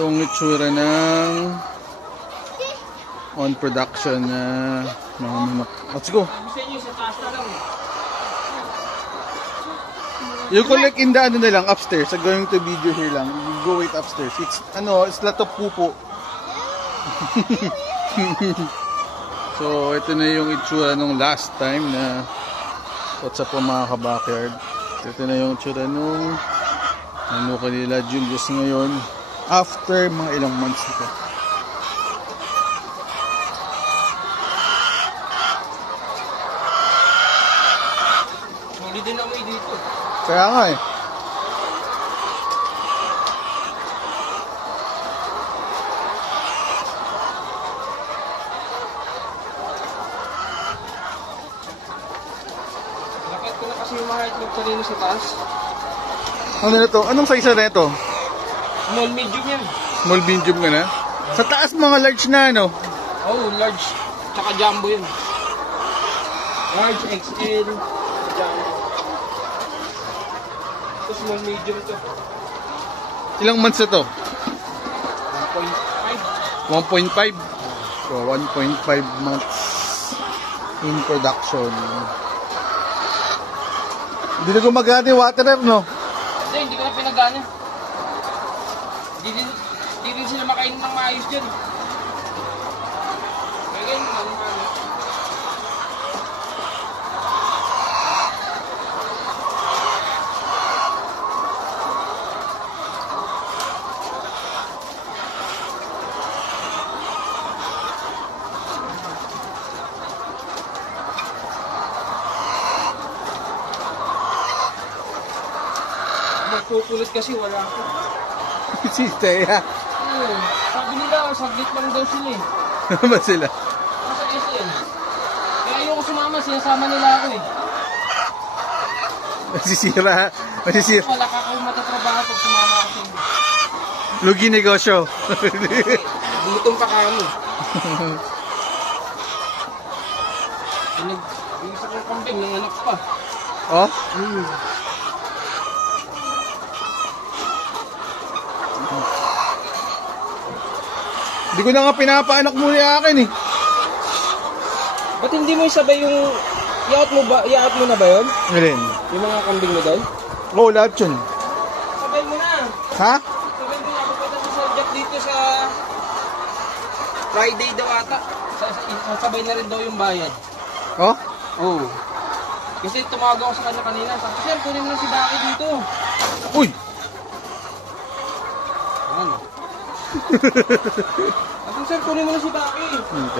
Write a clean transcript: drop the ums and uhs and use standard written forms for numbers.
Itong itsura ng on production na mga manok. Let's go. You collect in the ano na lang upstairs. I'm going to video here lang. You go wait upstairs. It's it's lot of pupo. So ito na yung itsura nung last time na what's up po mga ka-backyard. Ito na yung itsura nung ano kanila Julius ngayon after mga ilang months ito. Hindi din amoy dito. Kaya nga eh. Lakit ko na kasi yung mga itlog sa lino sa taas. Ano na ito? Anong size na ito? Small medium yan. Small medium ka na? Sa taas mga large na ano? Oh, large. Tsaka jumbo yun. Large, XL, jumbo. Ito small medium ito. Ilang months na ito? 1.5. 1.5. So 1.5 months in production. Hindi na gumagana yung waterer, no? Hindi ko na pinagana. Hindi din sila makain ng maayos dyan. Kaya ganyan naman. Magpupulot kasi wala ako. Si Thea. Sabi nila, saglit lang daw sila eh. Ano ba sila? Nasa SM. Kaya ayoko sumama, sinasama nila ako eh. Masisira. Masisira. Wala ka akong matatrabaho pag sumama ako sa inyo. Lugi negosyo. Gutom pa kamo. Yung isa kong kambing, nanganak pa. Oh? Hindi ko na nga pinapaanak muna yung akin eh. Ba't hindi mo isabay yung i-out mo na ba yun? Alin? Yung mga kambing mo doon? Oo, lahat yun. Sabay mo na. Ha? Sabay mo na. Pupunta sa Sarjak dito sa Friday daw ata. Sasabay na rin daw yung bayad. Oh? Oo. Kasi tumawag ako sa kanya kanina. Sabi ko, sir, kunin mo na si Baki dito. Uy! Ano? Sabi ko, sir, kunin mo na si Baki. Kasi